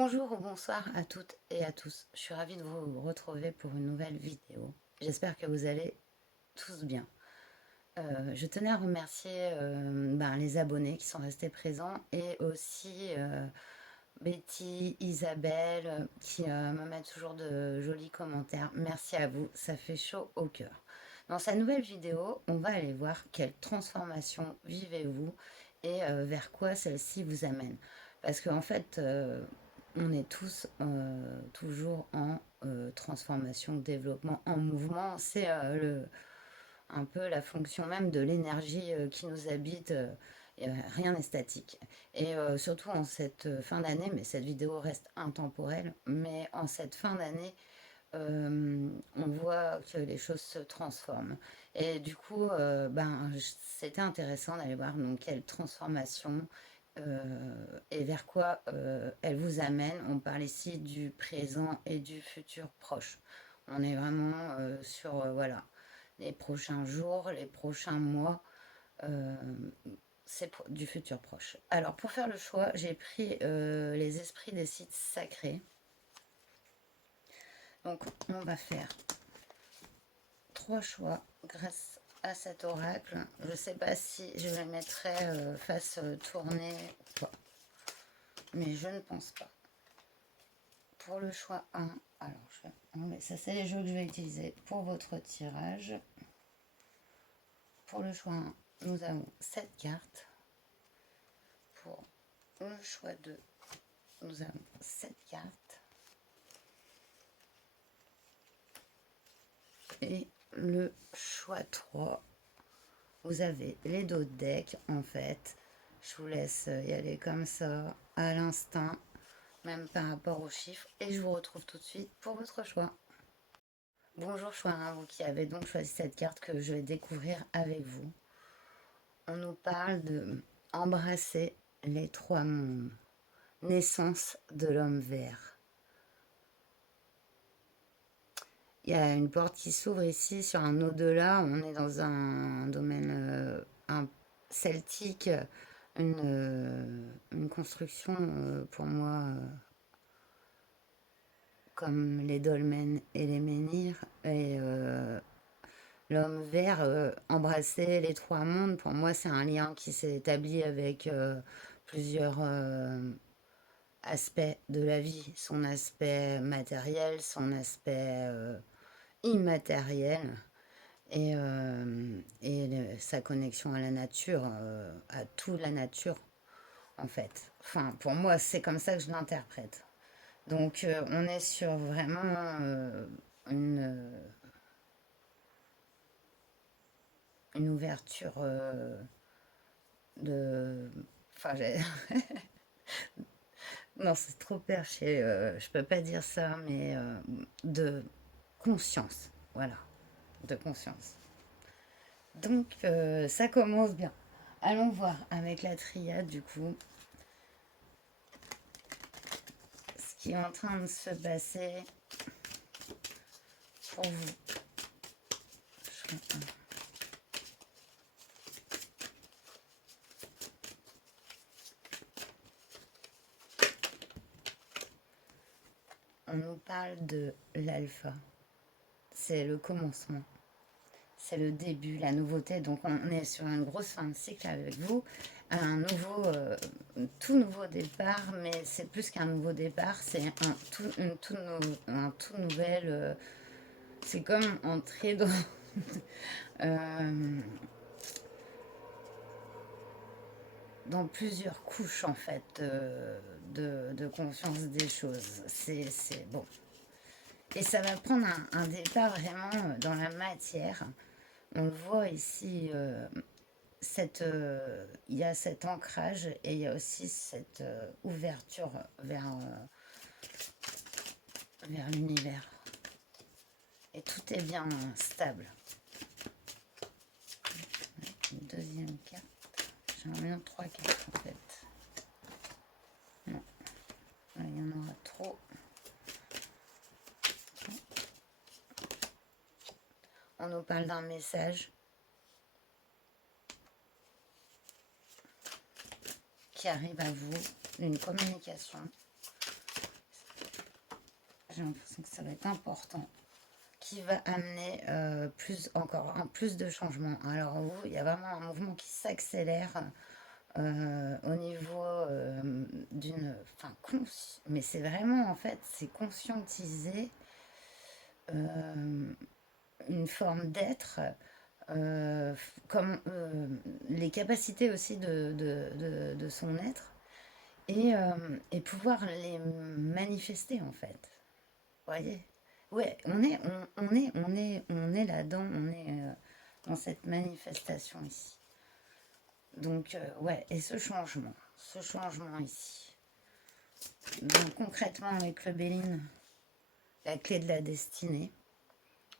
Bonjour ou bonsoir à toutes et à tous. Je suis ravie de vous retrouver pour une nouvelle vidéo. J'espère que vous allez tous bien. Je tenais à remercier les abonnés qui sont restés présents et aussi Betty, Isabelle qui me mettent toujours de jolis commentaires. Merci à vous, ça fait chaud au cœur. Dans cette nouvelle vidéo, on va aller voir quelle transformation vivez-vous et vers quoi celle-ci vous amène. Parce qu'en fait, on est tous toujours en transformation, développement, en mouvement. C'est un peu la fonction même de l'énergie qui nous habite. Rien n'est statique. Et surtout en cette fin d'année, mais cette vidéo reste intemporelle, mais en cette fin d'année, on voit que les choses se transforment. Et du coup, c'était intéressant d'aller voir donc, quelle transformation et vers quoi elle vous amène. On parle ici du présent et du futur proche. On est vraiment sur voilà, les prochains jours, les prochains mois, euh, c'est du futur proche. Alors pour faire le choix, j'ai pris les esprits des sites sacrés. Donc on va faire 3 choix grâce à cet oracle. Je ne sais pas si je le mettrai face tournée ou pas, mais je ne pense pas. Pour le choix 1, alors je vais enlever, ça c'est les jeux que je vais utiliser pour votre tirage. Pour le choix 1, nous avons 7 cartes. Pour le choix 2, nous avons 7 cartes. Et le choix 3, vous avez les dos de deck en fait. Je vous laisse y aller comme ça, à l'instinct, même par rapport aux chiffres. Et je vous retrouve tout de suite pour votre choix. Bonjour choix 1, vous qui avez donc choisi cette carte que je vais découvrir avec vous. On nous parle de embrasser les 3 mondes. Naissance de l'homme vert. Il y a une porte qui s'ouvre ici sur un au-delà. On est dans un domaine celtique, une construction pour moi comme les dolmens et les menhirs. Et l'homme vert, embrasser les 3 mondes, pour moi c'est un lien qui s'est établi avec plusieurs aspects de la vie. Son aspect matériel, son aspect immatériel et sa connexion à la nature, à toute la nature en fait. Enfin, pour moi, c'est comme ça que je l'interprète. Donc, on est sur vraiment une, une ouverture de... Enfin, non, c'est trop perché, je peux pas dire ça, mais de conscience, voilà, de conscience. Donc, ça commence bien. Allons voir avec la triade, du coup, ce qui est en train de se passer pour vous. On nous parle de l'alpha. C'est le commencement. C'est le début, la nouveauté. Donc, on est sur une grosse fin de cycle avec vous. Un tout nouveau départ, mais c'est plus qu'un nouveau départ, c'est un tout nouvel. C'est comme entrer dans, euh, dans plusieurs couches en fait de conscience des choses. C'est bon. Et ça va prendre un départ vraiment dans la matière. On le voit ici, il y a cet ancrage et il y a aussi cette ouverture vers l'univers. Et tout est bien stable. Une deuxième carte. J'en ai 3 cartes en fait. Non, là, il y en aura trop. On nous parle d'un message qui arrive à vous, d'une communication. j'ai l'impression que ça va être important, qui va amener encore plus de changements. Alors vous, il y a vraiment un mouvement qui s'accélère au niveau d'une... Enfin, mais c'est vraiment, en fait, c'est conscientiser une forme d'être, comme les capacités aussi de son être, et pouvoir les manifester, en fait. Vous voyez? Ouais, on est là-dedans, on est dans cette manifestation ici. Donc, ouais, et ce changement ici. Donc, concrètement, avec le Béline, la clé de la destinée,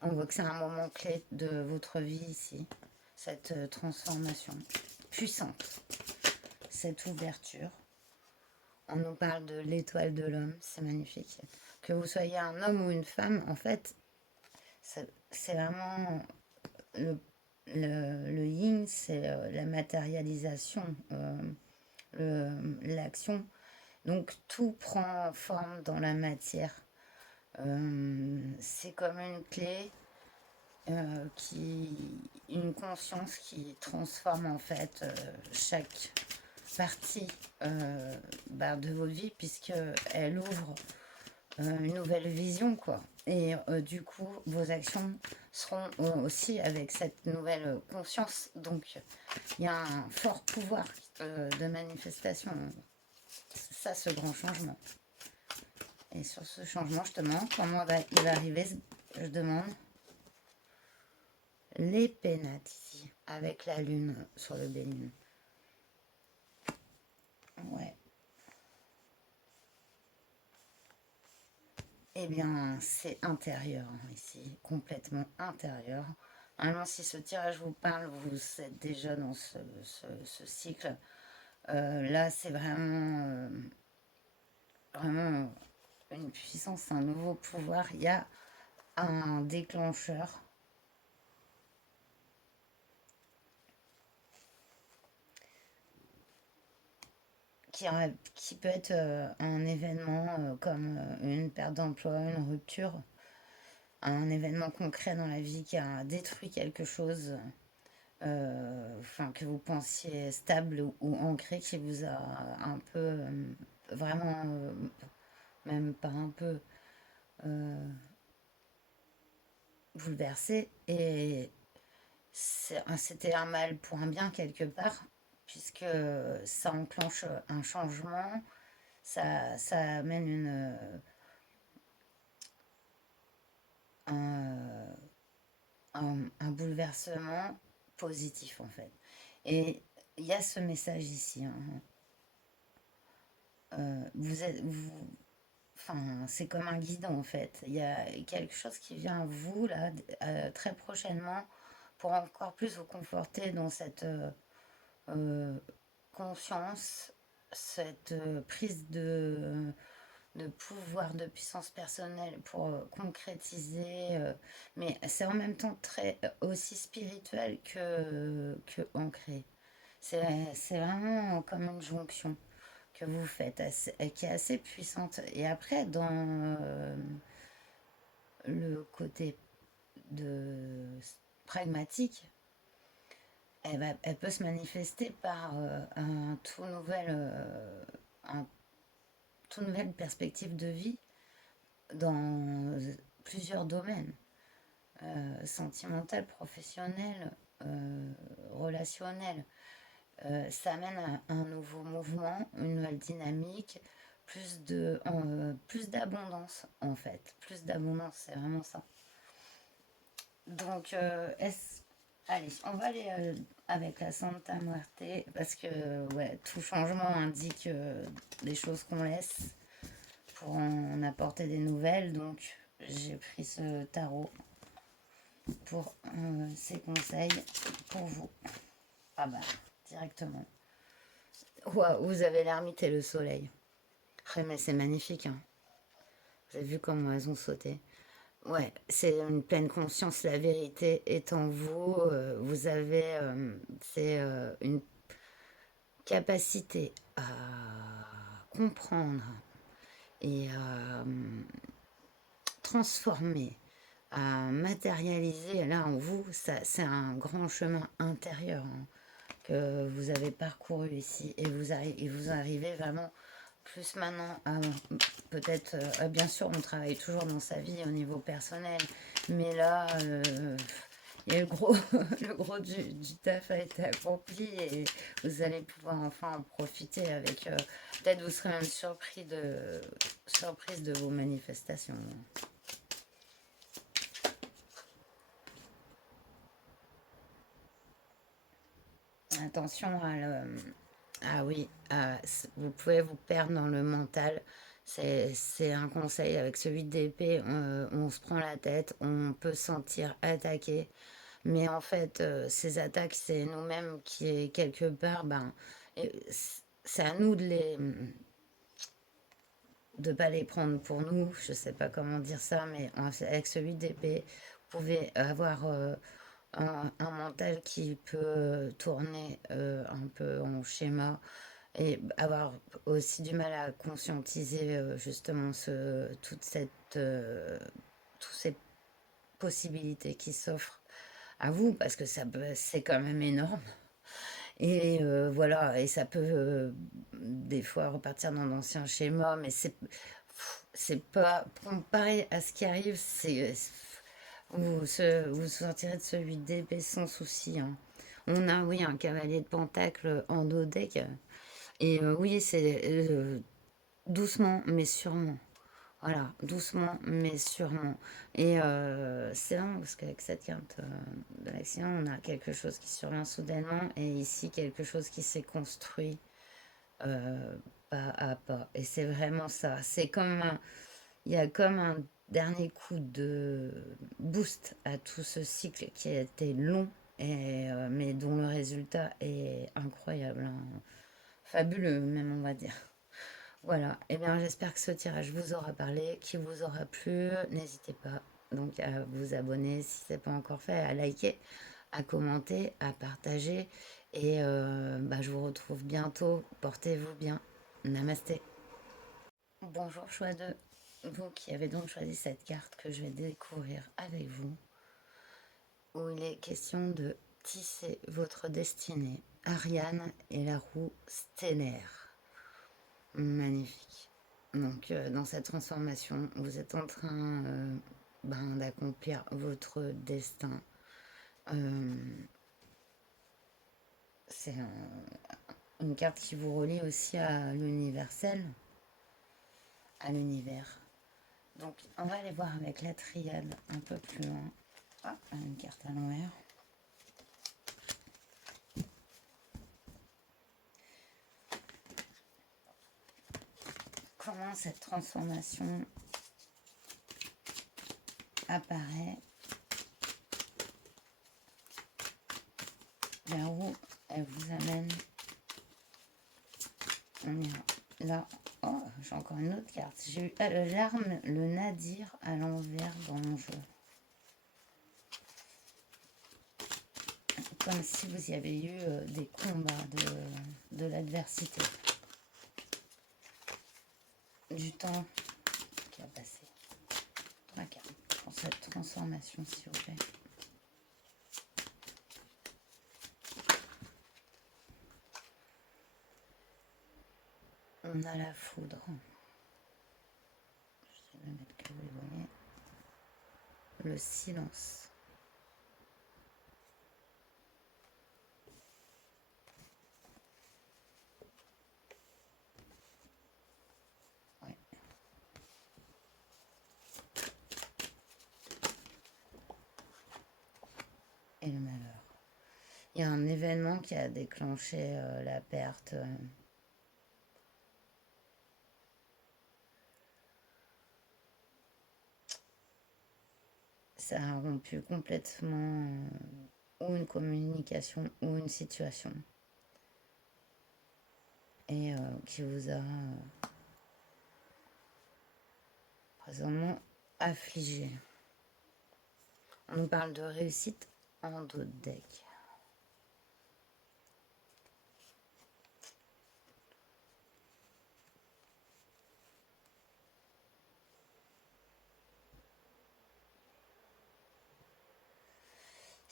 on voit que c'est un moment clé de votre vie ici, cette transformation puissante, cette ouverture. On nous parle de l'étoile de l'homme, c'est magnifique. Que vous soyez un homme ou une femme, en fait, c'est vraiment le, le yin, c'est la matérialisation, l'action. Donc tout prend forme dans la matière. C'est comme une clé une conscience qui transforme en fait chaque partie de votre vie, puisque elle ouvre une nouvelle vision, quoi. Et du coup, vos actions seront aussi avec cette nouvelle conscience. Donc, il y a un fort pouvoir de manifestation. C'est ça, ce grand changement. Et sur ce changement, je demande comment il va arriver. Je demande les pénates ici, avec la lune sur le Béline. Ouais. Eh bien, c'est intérieur ici, complètement intérieur. Maintenant, si ce tirage vous parle, vous êtes déjà dans ce cycle. Là, c'est vraiment une puissance, un nouveau pouvoir. Il y a un déclencheur qui peut être un événement comme une perte d'emploi, une rupture, un événement concret dans la vie qui a détruit quelque chose, enfin que vous pensiez stable ou ancré, qui vous a un peu, vraiment, même pas un peu, bouleversé. Et c'était un mal pour un bien quelque part, puisque ça enclenche un changement, ça amène un, un bouleversement positif en fait. Et il y a ce message ici, hein. Vous êtes, enfin, c'est comme un guidon en fait. Il y a quelque chose qui vient à vous là très prochainement pour encore plus vous conforter dans cette euh, conscience, cette prise de pouvoir, de puissance personnelle pour concrétiser, mais c'est en même temps très aussi spirituel que ancré. C'est vraiment comme une jonction que vous faites, qui est assez puissante. Et après, dans le côté de pragmatique, elle peut se manifester par un toute nouvelle perspective de vie dans plusieurs domaines, sentimental, professionnel, relationnel. Ça amène à un nouveau mouvement, une nouvelle dynamique, plus d'abondance en fait. Plus d'abondance, c'est vraiment ça. Donc, allez, on va aller avec la Santa Muerte parce que ouais, tout changement indique des choses qu'on laisse pour en apporter des nouvelles. Donc, j'ai pris ce tarot pour ces conseils pour vous. Ah bah, directement. Wow, vous avez l'ermite et le soleil. Ouais, mais c'est magnifique, hein. Vous avez vu comment elles ont sauté. Ouais, c'est une pleine conscience, la vérité est en vous. Vous avez c'est une capacité à comprendre et transformer, à matérialiser là en vous, ça, c'est un grand chemin intérieur hein, que vous avez parcouru ici et vous arrivez vraiment plus maintenant à peut-être, bien sûr, on travaille toujours dans sa vie au niveau personnel, mais là, il y a le gros, le gros du taf a été accompli et vous allez pouvoir enfin en profiter avec, peut-être vous serez même surprise de vos manifestations. Attention à ah oui, vous pouvez vous perdre dans le mental. C'est un conseil avec ce 8 d'épée, on se prend la tête, on peut se sentir attaqué. Mais en fait, ces attaques, c'est nous-mêmes qui, quelque part, ben, c'est à nous de pas les prendre pour nous. Je sais pas comment dire ça, mais avec ce 8 d'épée, vous pouvez avoir un mental qui peut tourner un peu en schéma et avoir aussi du mal à conscientiser justement toutes ces possibilités qui s'offrent à vous parce que c'est quand même énorme. Et voilà, et ça peut des fois repartir dans d'anciens schémas, mais c'est pas comparé à ce qui arrive, vous sortirez de ce 8 d'épée sans souci. Hein. On a, oui, un cavalier de pentacle en dos deck. Et oui, c'est doucement mais sûrement. Voilà, doucement mais sûrement. Et c'est vrai parce qu'avec cette carte de l'accident, on a quelque chose qui survient soudainement et ici quelque chose qui s'est construit euh, pas à pas. Et c'est vraiment ça. Il y a comme un dernier coup de boost à tout ce cycle qui a été long, mais dont le résultat est incroyable. Hein. Fabuleux même, on va dire. Voilà, et bien j'espère que ce tirage vous aura parlé, qu'il vous aura plu. N'hésitez pas donc à vous abonner si ce n'est pas encore fait, à liker, à commenter, à partager. Et bah, je vous retrouve bientôt. Portez-vous bien. Namasté. Bonjour choix de vous qui avez donc choisi cette carte que je vais découvrir avec vous, où il est question de tisser votre destinée. Ariane et la roue stellaire. Magnifique. Donc, dans cette transformation, vous êtes en train ben, d'accomplir votre destin. Euh, c'est une carte qui vous relie aussi à l'universel, à l'univers. Donc, on va aller voir avec la triade un peu plus loin. Ah, une carte à l'envers. Comment cette transformation apparaît, vers où elle vous amène. On ira là. Oh, j'ai encore une autre carte. J'ai eu l'arme, le nadir à l'envers dans mon jeu. Comme si vous y avez eu des combats de l'adversité. Du temps qui a passé. 3 cartes pour cette transformation, s'il vous plaît. On a la foudre. Je vais le mettre que vous voyez. Le silence. Ouais. Et le malheur. Il y a un événement qui a déclenché la perte. Ça a rompu complètement ou une communication ou une situation. Et qui vous a présentement affligé. On nous parle de réussite en dos de deck.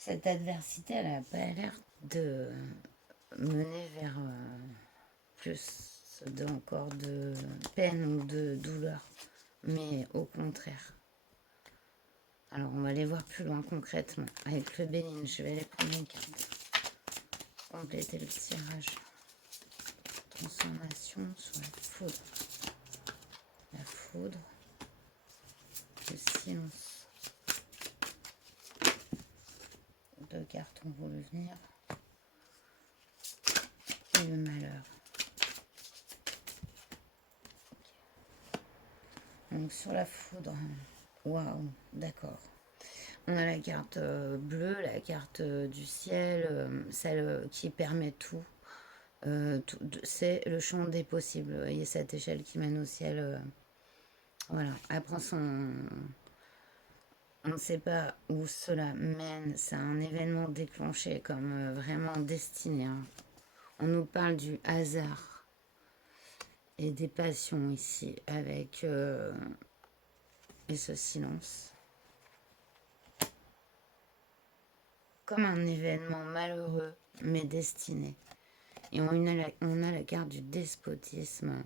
Cette adversité, elle n'a pas l'air de mener vers plus encore de peine ou de douleur, mais au contraire. Alors, on va aller voir plus loin concrètement. Avec le Béline, je vais aller prendre une carte. Compléter le tirage. Transformation sur la foudre. La foudre. Le silence. 2 cartes ont voulu venir. Et le malheur. Donc sur la foudre. Waouh, d'accord. On a la carte bleue, la carte du ciel, celle qui permet tout. C'est le champ des possibles. Vous voyez cette échelle qui mène au ciel. Voilà. Après, on ne sait pas où cela mène. C'est un événement déclenché comme vraiment destiné. Hein. On nous parle du hasard et des passions ici avec et ce silence. Comme un événement malheureux mais destiné. Et on a la carte du despotisme.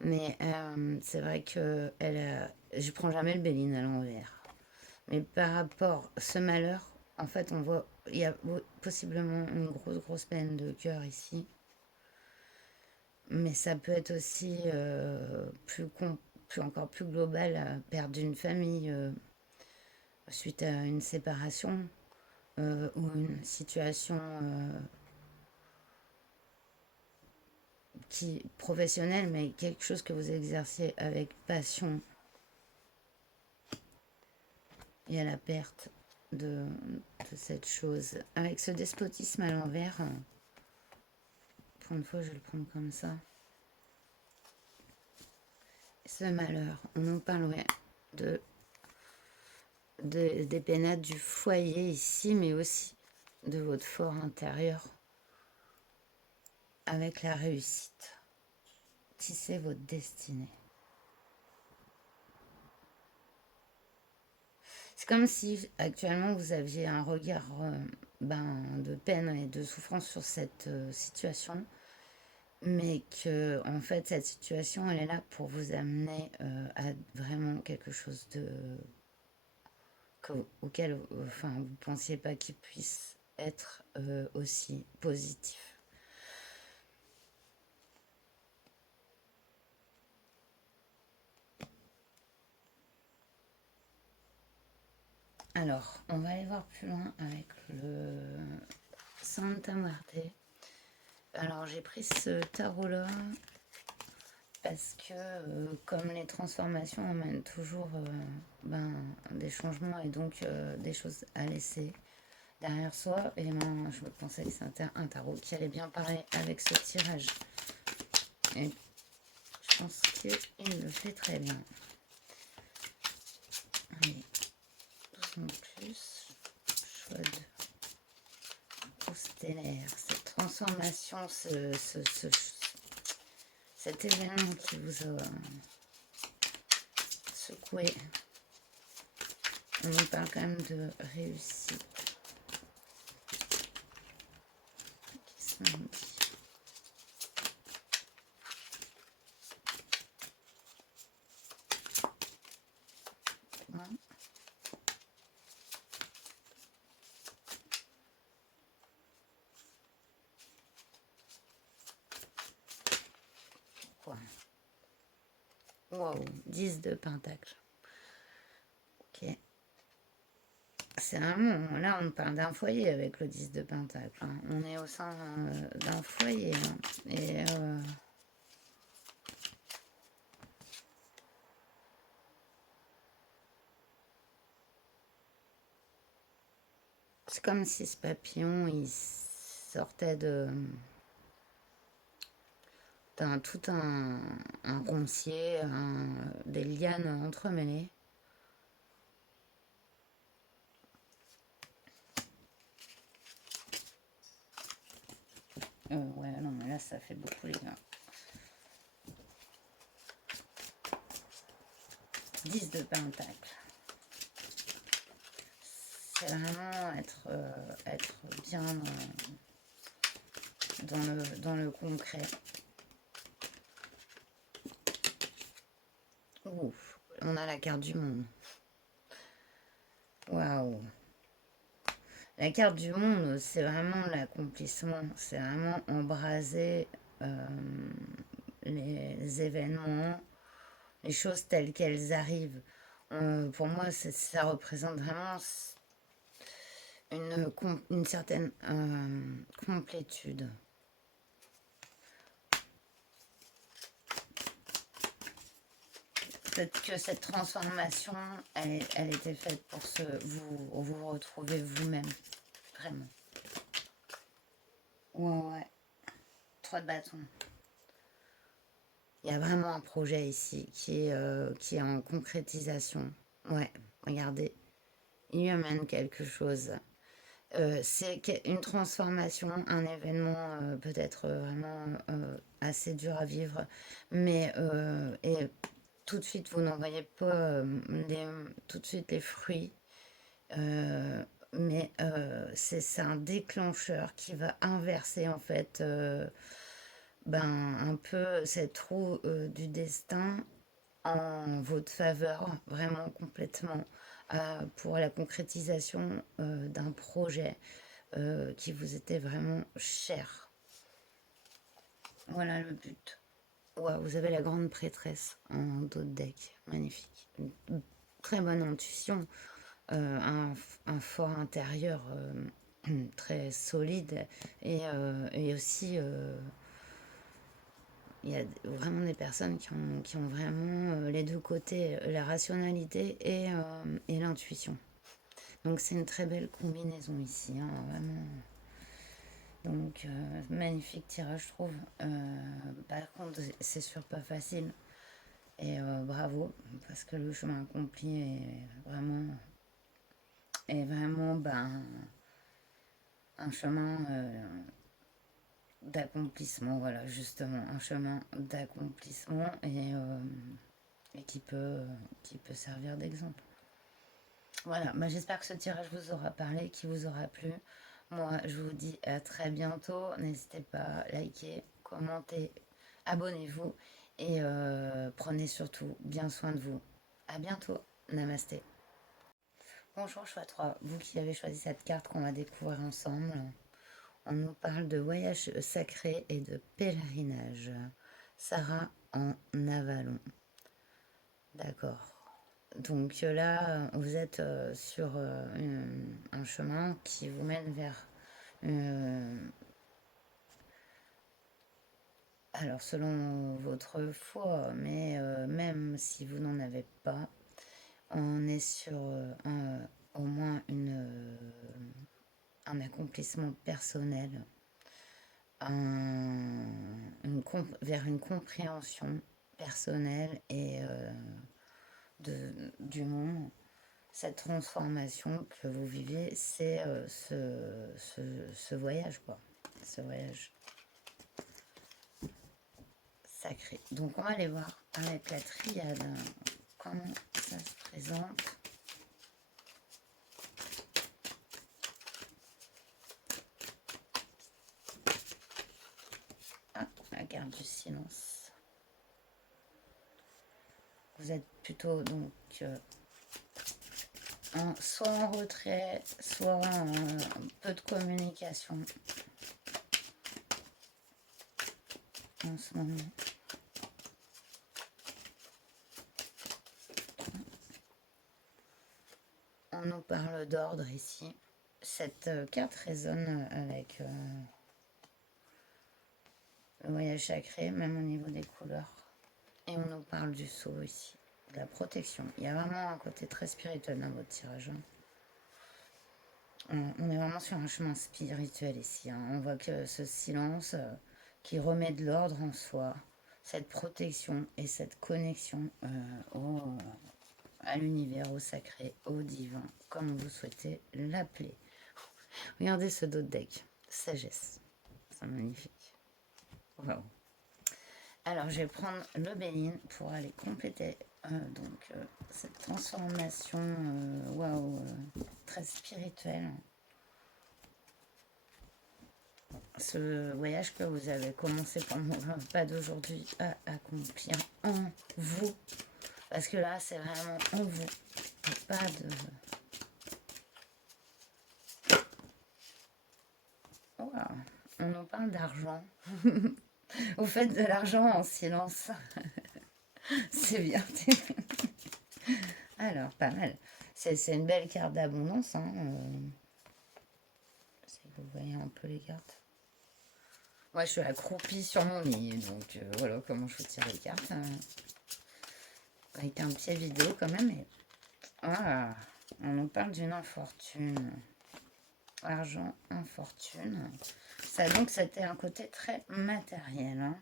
Mais c'est vrai que je prends jamais le Béline à l'envers. Mais par rapport à ce malheur, en fait, on voit, il y a possiblement une grosse peine de cœur ici. Mais ça peut être aussi encore plus global, perdre une famille suite à une séparation ou une situation professionnelle, mais quelque chose que vous exerciez avec passion. Et à la perte de cette chose. Avec ce despotisme à l'envers, pour une fois, je vais le prendre comme ça. Ce malheur, on nous parlerait des pénates du foyer ici, mais aussi de votre fort intérieur avec la réussite. Tissez votre destinée. C'est comme si actuellement vous aviez un regard de peine et de souffrance sur cette situation, mais que en fait cette situation elle est là pour vous amener à vraiment quelque chose auquel vous ne pensiez pas qu'il puisse être aussi positif. Alors, on va aller voir plus loin avec le Santa Muerte. Alors, j'ai pris ce tarot-là parce que, comme les transformations emmènent toujours des changements et donc des choses à laisser derrière soi, et moi, je pensais que c'était un tarot qui allait bien parler avec ce tirage. Et je pense qu'il le fait très bien. Allez. En plus, choix de stellaire, cette transformation, cet événement qui vous a secoué. On nous parle quand même de réussite. Wow, 10 de pentacle. Ok. C'est vraiment, là on parle d'un foyer avec le 10 de pentacle. Hein. On est au sein d'un foyer. Hein. Et c'est comme si ce papillon il sortait d'un tout un roncier, des lianes entremêlées. Ouais, non, mais là, ça fait beaucoup, les gars. 10 de pentacle. c'est vraiment être bien dans le concret. Ouf, on a la carte du monde. Waouh. La carte du monde, c'est vraiment l'accomplissement. C'est vraiment embraser les événements, les choses telles qu'elles arrivent. Pour moi, ça représente vraiment une certaine complétude. Peut-être que cette transformation, elle était faite pour vous retrouver vous-même. Vraiment. Ouais. 3 de bâton. Il y a vraiment un projet ici qui est en concrétisation. Ouais, regardez. Il lui amène quelque chose. C'est une transformation, un événement peut-être vraiment assez dur à vivre. Mais et tout de suite, vous n'en voyez pas tout de suite les fruits. Mais c'est un déclencheur qui va inverser en fait un peu cette roue du destin en votre faveur, vraiment complètement, pour la concrétisation d'un projet qui vous était vraiment cher. Voilà le but. Wow, vous avez la grande prêtresse en dos de deck, magnifique. Une très bonne intuition, un fort intérieur très solide et aussi il y a vraiment des personnes qui ont vraiment les deux côtés, la rationalité et l'intuition. Donc c'est une très belle combinaison ici, hein, vraiment. Donc magnifique tirage, je trouve. Par contre, c'est sûr pas facile. Et bravo, parce que le chemin accompli est vraiment un chemin d'accomplissement, voilà, justement, un chemin d'accomplissement et qui peut servir d'exemple. Voilà, j'espère que ce tirage vous aura parlé, qui vous aura plu. Moi, je vous dis à très bientôt. N'hésitez pas à liker, commenter, abonnez-vous et prenez surtout bien soin de vous. À bientôt. Namasté. Bonjour choix 3, vous qui avez choisi cette carte qu'on va découvrir ensemble. On nous parle de voyage sacré et de pèlerinage. Sarah en Avalon. D'accord. Donc là, vous êtes sur un chemin qui vous mène vers... alors selon votre foi, mais même si vous n'en avez pas, on est sur au moins un accomplissement personnel, vers une compréhension personnelle et du monde. Cette transformation que vous vivez, c'est ce voyage, quoi. Ce voyage sacré. Donc on va aller voir avec la triade comment ça se présente. Ah, la carte du silence. Vous êtes plutôt donc soit en retrait, soit un peu de communication en ce moment. On nous parle d'ordre ici. Cette carte résonne avec le voyage sacré, même au niveau des couleurs. Et on nous parle du sceau ici, de la protection. Il y a vraiment un côté très spirituel dans votre tirage. On est vraiment sur un chemin spirituel ici. On voit que ce silence qui remet de l'ordre en soi, cette protection et cette connexion à l'univers, au sacré, au divin, comme vous souhaitez l'appeler. Regardez ce dos de deck, sagesse, c'est magnifique. Wow. Alors, je vais prendre le Béline pour aller compléter cette transformation waouh, très spirituelle. Ce voyage que vous avez commencé pendant le repas d'aujourd'hui à accomplir en vous. Parce que là, c'est vraiment en vous. Pas de... Oh, on nous parle d'argent. Vous faites de l'argent en silence. C'est bien. Alors, pas mal. C'est une belle carte d'abondance. Hein. Si vous voyez un peu les cartes. Moi, je suis accroupie sur mon lit. Donc, voilà comment je vous tire les cartes. Avec un pied vidéo quand même. Et... Ah, on nous parle d'une infortune. Argent, infortune. Ça, donc, c'était un côté très matériel. Hein.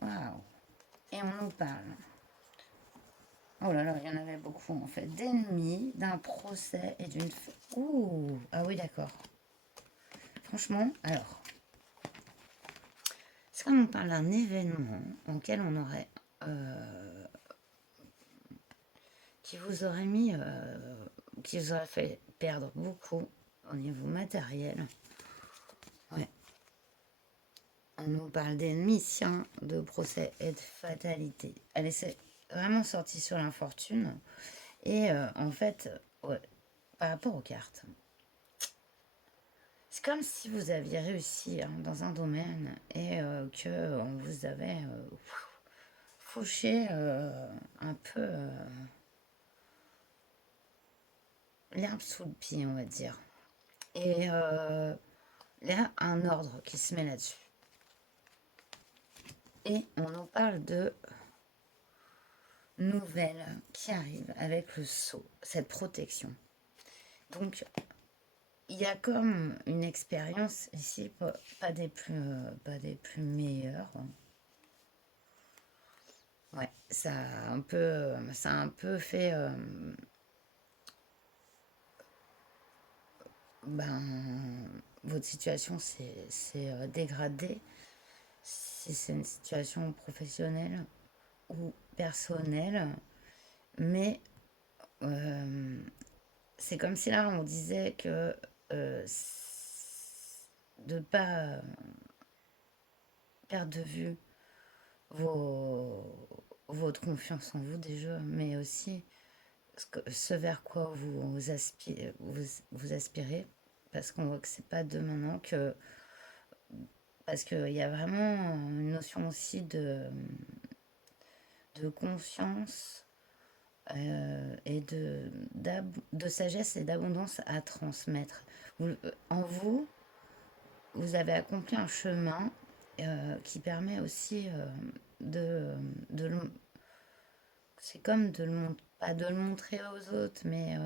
Waouh. Et on nous parle. Oh là là, il y en avait beaucoup en fait. D'ennemis, d'un procès et d'une... Ouh. Ah oui, d'accord. Franchement, alors... C'est comme on parle d'un événement auquel on aurait... qui vous aurait mis... qui vous aurait fait perdre beaucoup au niveau matériel. Ouais. On nous parle d'ennemis, siens, de procès et de fatalité. Elle s'est vraiment sortie sur l'infortune. Et en fait, ouais, par rapport aux cartes, c'est comme si vous aviez réussi hein, dans un domaine et que on vous avait fauché un peu l'herbe sous le pied, on va dire. Et il y a un ordre qui se met là-dessus. Et on nous parle de nouvelles qui arrivent avec le sceau, cette protection. Donc, il y a comme une expérience ici, pas des plus meilleures. Ouais, ça a un peu fait votre situation s'est dégradée. Si c'est une situation professionnelle ou personnelle, mais c'est comme si là on disait que de ne pas perdre de vue votre confiance en vous déjà, mais aussi ce vers quoi vous aspirez, parce qu'on voit que c'est pas de maintenant que... Parce qu'il y a vraiment une notion aussi de conscience et de sagesse et d'abondance à transmettre. En vous, vous avez accompli un chemin qui permet aussi de c'est comme pas de le montrer aux autres, mais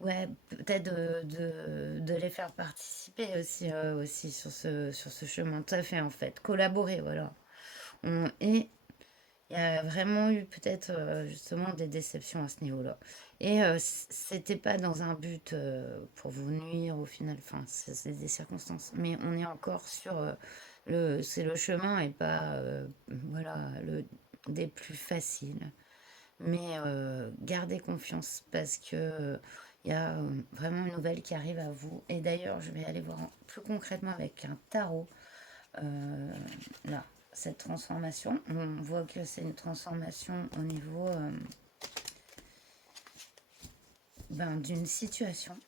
ouais, peut-être de les faire participer aussi sur ce chemin. Tout à fait, en fait. Collaborer, voilà. Et il y a vraiment eu peut-être justement des déceptions à ce niveau-là. Et c'était pas dans un but pour vous nuire au final, enfin, c'est des circonstances. Mais on est encore sur c'est le chemin et pas voilà, des plus faciles. Mais gardez confiance parce que il y a vraiment une nouvelle qui arrive à vous. Et d'ailleurs, je vais aller voir plus concrètement avec un tarot. Là, cette transformation, on voit que c'est une transformation au niveau d'une situation.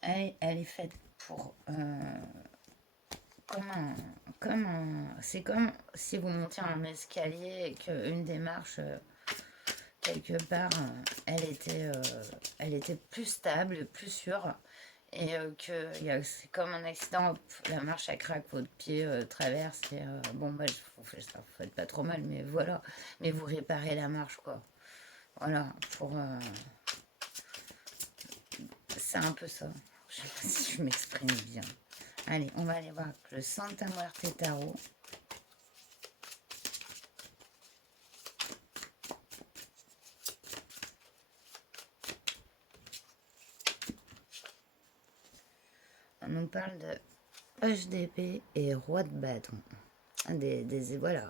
Elle est faite pour c'est comme si vous montiez un escalier et qu'une des marches quelque part elle était plus stable, plus sûre et que c'est comme un accident, hop, la marche elle craque, votre pied traverse et bon bah vous faites pas trop mal mais voilà, mais vous réparez la marche quoi. Voilà, c'est un peu ça. Je sais pas si je m'exprime bien. Allez, on va aller voir le Santa Muerte Tarot. On nous parle de HDP et roi de bâton. Voilà.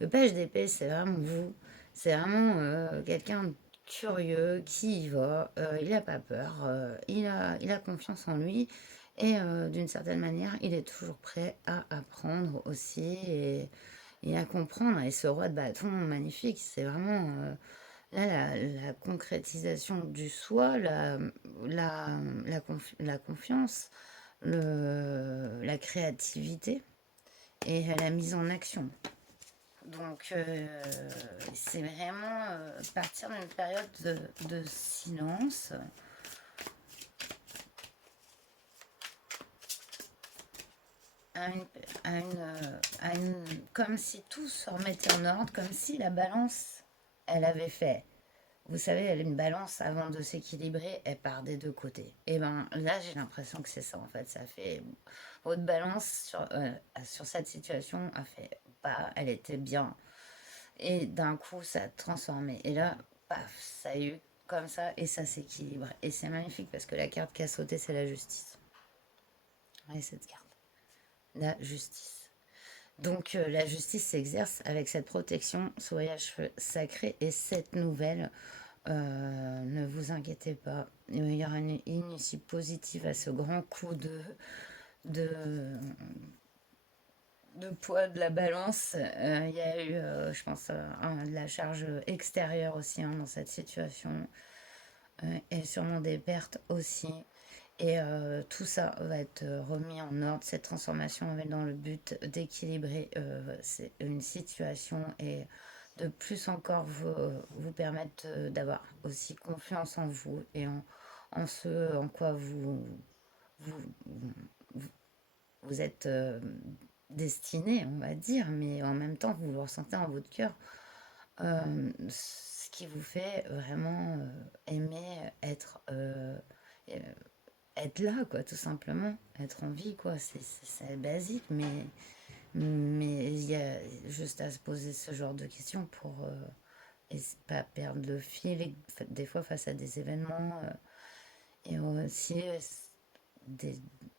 Le page d'épée, c'est vraiment vous. C'est vraiment quelqu'un de curieux qui y va. Il n'a pas peur. Il a confiance en lui. Et d'une certaine manière, il est toujours prêt à apprendre aussi et à comprendre. Et ce roi de bâton magnifique, c'est vraiment là la concrétisation du soi, la confiance, la créativité et la mise en action. Donc, c'est vraiment partir d'une période de silence. À une, comme si tout se remettait en ordre, comme si la balance, elle avait fait. Vous savez, elle a une balance avant de s'équilibrer, elle part des deux côtés. Et ben là, j'ai l'impression que c'est ça en fait. Ça fait votre balance sur cette situation a fait pas, elle était bien. Et d'un coup, ça a transformé. Et là, paf, ça a eu comme ça et ça s'équilibre. Et c'est magnifique parce que la carte qui a sauté, c'est la justice. Et cette carte, la justice. Donc la justice s'exerce avec cette protection, ce voyage sacré et cette nouvelle. Ne vous inquiétez pas, il y aura une issue positive à ce grand coup de, de poids de la balance. Il y a eu, je pense, de la charge extérieure aussi dans cette situation et sûrement des pertes aussi. Et tout ça va être remis en ordre. Cette transformation va être dans le but d'équilibrer c'est une situation et de plus encore vous permettre d'avoir aussi confiance en vous et en ce en quoi vous, vous, vous êtes destiné, on va dire, mais en même temps, vous le ressentez en votre cœur. Ce qui vous fait vraiment aimer euh, être là, quoi, tout simplement. Être en vie, quoi. C'est basique, mais il y a juste à se poser ce genre de questions pour et pas perdre le fil. Et, des fois, face à des événements et aussi des,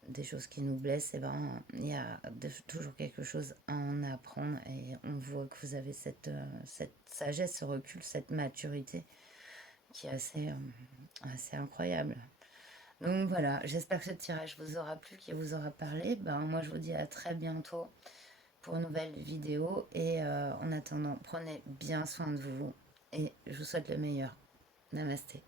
des choses qui nous blessent, et ben, il y a toujours quelque chose à en apprendre. Et on voit que vous avez cette sagesse, ce recul, cette maturité qui est assez incroyable. Donc voilà, j'espère que ce tirage vous aura plu, qu'il vous aura parlé. Ben, moi, je vous dis à très bientôt pour une nouvelle vidéo. Et en attendant, prenez bien soin de vous et je vous souhaite le meilleur. Namasté.